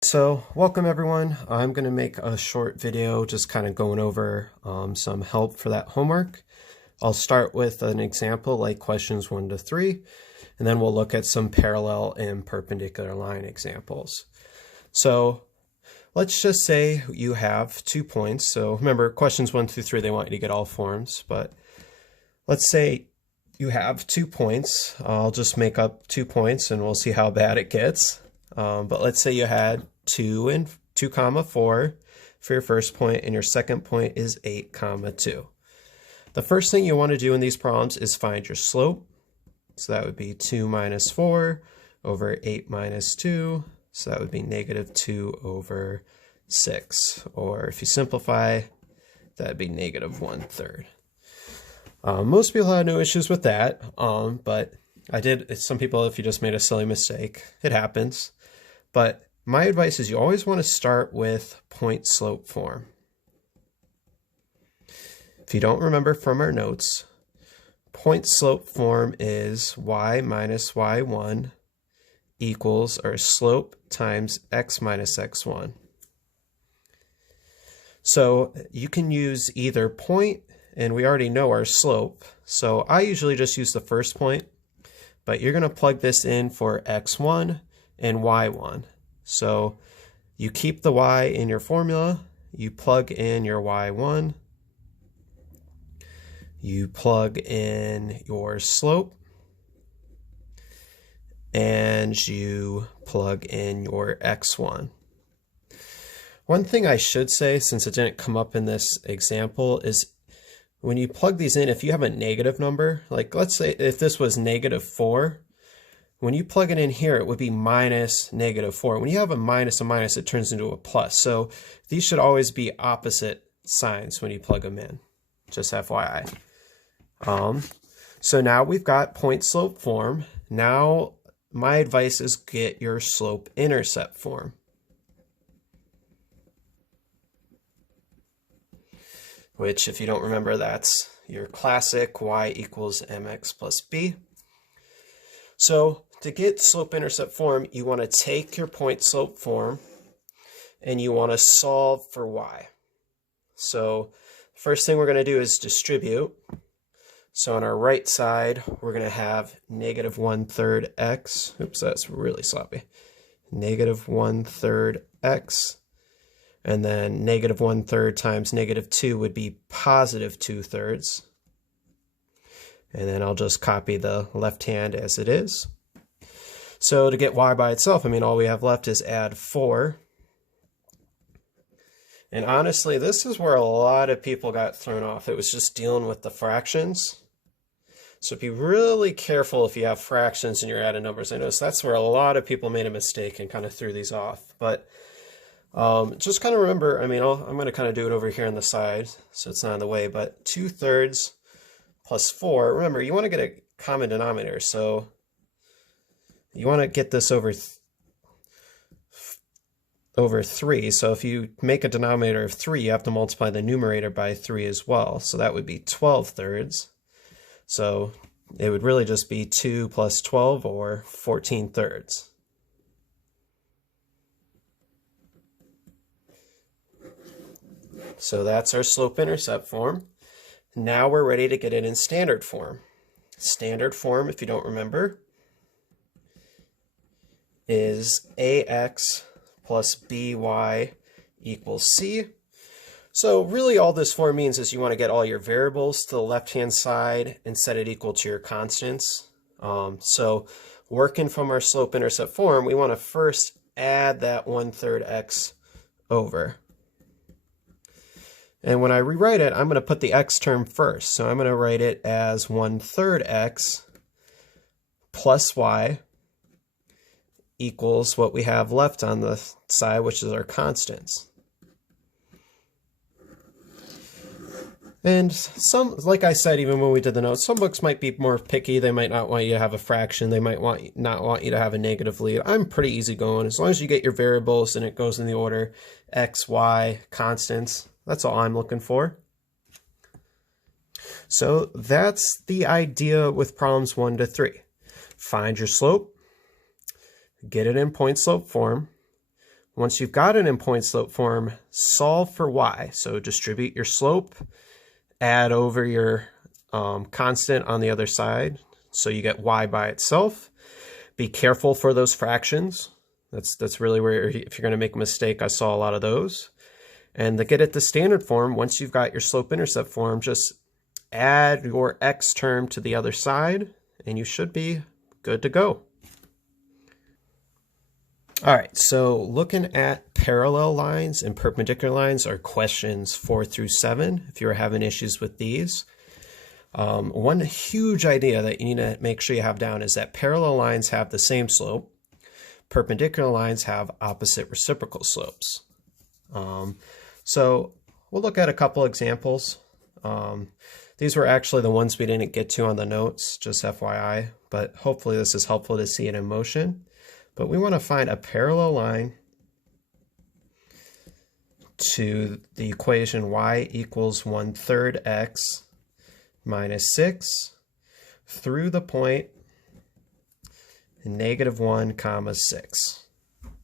So welcome everyone. I'm going to make a short video just kind of going over some help for that homework. I'll start with an example like questions 1 to 3, and then we'll look at some parallel and perpendicular line examples. So let's just say you have 2 points. So remember, questions 1 through 3, they want you to get all forms, but let's say you have 2 points. I'll just make up 2 points and we'll see how bad it gets. But let's say you had 2 and 2 comma 4 for your first point, and your second point is 8 comma 2. The first thing you want to do in these problems is find your slope. So that would be 2 minus 4 over 8 minus 2. So that would be negative 2 over 6. Or if you simplify, that would be negative 1/3. Most people have no issues with that, but some people, if you just made a silly mistake, it happens. But my advice is you always want to start with point slope form. If you don't remember from our notes, point slope form is y minus y1 equals our slope times x minus x1. So you can use either point, and we already know our slope. So I usually just use the first point, but you're going to plug this in for x1 and y1. So you keep the y in your formula, you plug in your y1, you plug in your slope, and you plug in your x1. One thing I should say, since it didn't come up in this example, is when you plug these in, if you have a negative number, like let's say if this was negative 4, when you plug it in here, it would be minus negative 4. When you have a minus, it turns into a plus. So these should always be opposite signs when you plug them in, just FYI. So now we've got point slope form. Now my advice is get your slope intercept form. Which, if you don't remember, that's your classic y equals mx plus b. So to get slope intercept form, you want to take your point slope form and you want to solve for y. So first thing we're going to do is distribute. So on our right side, we're going to have negative 1/3 x. Oops, that's really sloppy. Negative 1/3 x. And then negative 1/3 times negative 2 would be positive 2/3. And then I'll just copy the left hand as it is. So to get y by itself, all we have left is add 4. And honestly, this is where a lot of people got thrown off. It was just dealing with the fractions. So be really careful if you have fractions and you're adding numbers. I noticed that's where a lot of people made a mistake and kind of threw these off. But just kind of remember, I'm going to kind of do it over here on the side so it's not in the way, but 2/3 plus 4. Remember, you want to get a common denominator, so you want to get this over 3. So if you make a denominator of 3, you have to multiply the numerator by 3 as well. So that would be 12/3. So it would really just be 2 plus 12, or 14/3. So that's our slope intercept form. Now we're ready to get it in standard form. Standard form, if you don't remember, is ax plus by equals c. So really all this form means is you want to get all your variables to the left-hand side and set it equal to your constants. So working from our slope intercept form, we want to first add that 1/3 x over. And when I rewrite it, I'm going to put the x term first. So I'm going to write it as 1/3 x plus y equals what we have left on the side, which is our constants. And like I said, even when we did the notes, some books might be more picky. They might not want you to have a fraction. They might not want you to have a negative lead. I'm pretty easygoing. As long as you get your variables and it goes in the order x, y, constants, that's all I'm looking for. So that's the idea with problems 1 to 3. Find your slope, get it in point slope form. once you've got it in point slope form, solve for y. So distribute your slope, add over your constant on the other side, so you get y by itself. Be careful for those fractions. That's really where, if you're going to make a mistake, I saw a lot of those. And to get it to standard form, once you've got your slope-intercept form, just add your x term to the other side, and you should be good to go. All right, so looking at parallel lines and perpendicular lines are questions 4 through 7, if you are having issues with these. One huge idea that you need to make sure you have down is that parallel lines have the same slope. Perpendicular lines have opposite reciprocal slopes. So we'll look at a couple examples. These were actually the ones we didn't get to on the notes, just FYI, but hopefully this is helpful to see it in motion. But we want to find a parallel line to the equation y equals 1/3 x minus 6 through the point -1, 6.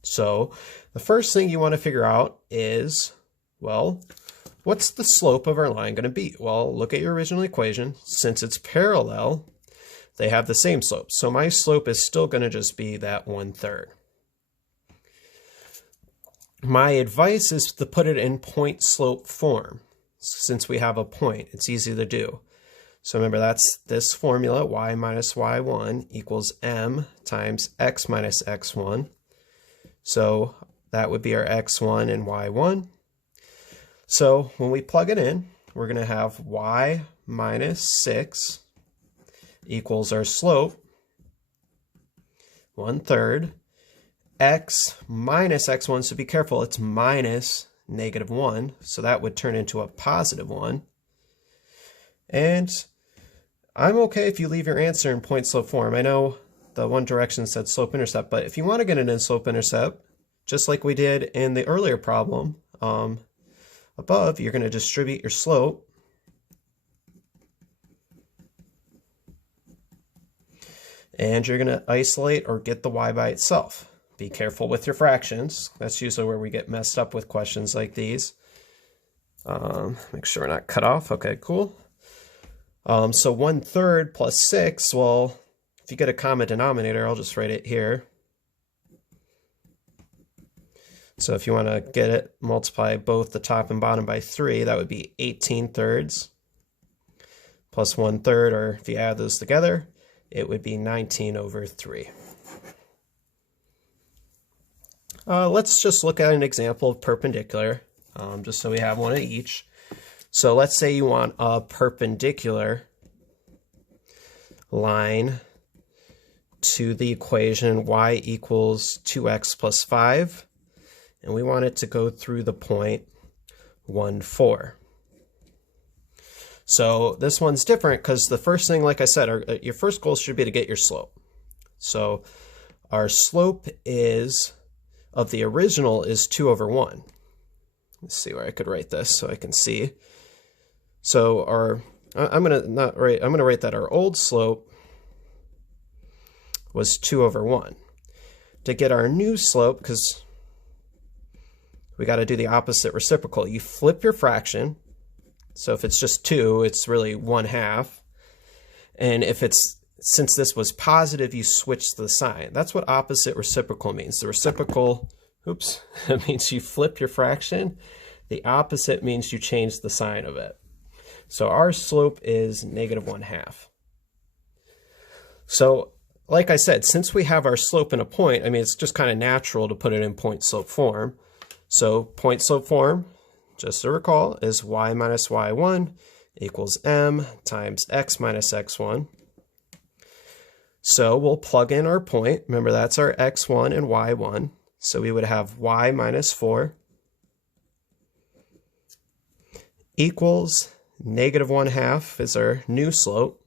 So the first thing you want to figure out is, well, what's the slope of our line going to be? Well, look at your original equation. Since it's parallel, they have the same slope. So my slope is still going to just be that 1/3. My advice is to put it in point slope form. Since we have a point, it's easy to do. So remember, that's this formula, y minus y1 equals m times x minus x1. So that would be our x1 and y1. So when we plug it in, we're going to have y minus 6 equals our slope, 1/3, x minus x1, so be careful, it's minus -1, so that would turn into a +1. And I'm okay if you leave your answer in point slope form. I know the one direction said slope intercept, but if you want to get it in slope intercept, just like we did in the earlier problem above, you're going to distribute your slope and you're going to isolate or get the y by itself. Be careful with your fractions. That's usually where we get messed up with questions like these. Make sure we're not cut off. Okay, cool. So 1/3 plus 6, well, if you get a common denominator, I'll just write it here. So if you want to get it, multiply both the top and bottom by 3, that would be 18/3 plus 1/3, or if you add those together, it would be 19/3. Let's just look at an example of perpendicular, just so we have one of each. So let's say you want a perpendicular line to the equation y equals 2x plus 5, and we want it to go through the point 1, 4. So this one's different because the first thing, like I said, your first goal should be to get your slope. So our slope is, of the original, is 2/1. Let's see where I could write this so I can see. So I'm gonna write that our old slope was 2/1. To get our new slope, because we got to do the opposite reciprocal, you flip your fraction. So if it's just 2, it's really 1/2. And since this was positive, you switch the sign. That's what opposite reciprocal means. The reciprocal, it means you flip your fraction. The opposite means you change the sign of it. So our slope is -1/2. So like I said, since we have our slope in a point, I mean, it's just kind of natural to put it in point slope form. So point slope form, just to recall, is y minus y1 equals m times x minus x1. So we'll plug in our point. Remember, that's our x1 and y1. So we would have y minus 4 equals -1/2 is our new slope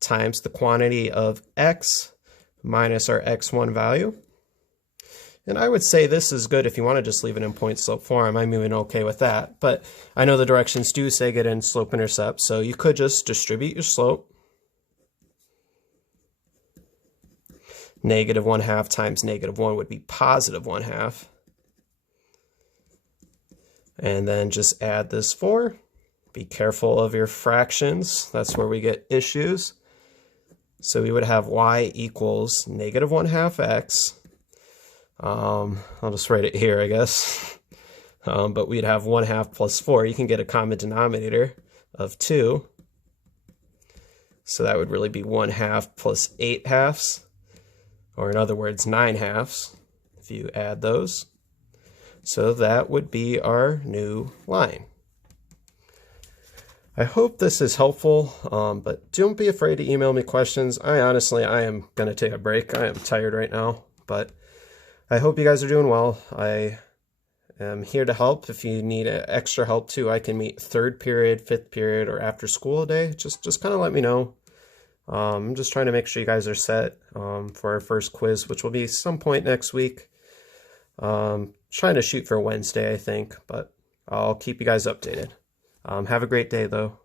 times the quantity of x minus our x1 value. And I would say this is good if you want to just leave it in point slope form. I'm even okay with that. But I know the directions do say get in slope intercept, so you could just distribute your slope. -1/2 times -1 would be +1/2. And then just add this 4. Be careful of your fractions. That's where we get issues. So we would have y equals negative 1/2 x. I'll just write it here, I guess. But we'd have 1/2 plus 4. You can get a common denominator of 2. So that would really be 1/2 plus 8/2, or in other words, 9/2, if you add those. So that would be our new line. I hope this is helpful, but don't be afraid to email me questions. I am going to take a break. I am tired right now, but I hope you guys are doing well. I am here to help. If you need extra help too, I can meet 3rd period, 5th period, or after school a day. Just kind of let me know. I'm just trying to make sure you guys are set for our first quiz, which will be some point next week. Trying to shoot for Wednesday, I think, but I'll keep you guys updated. Have a great day, though.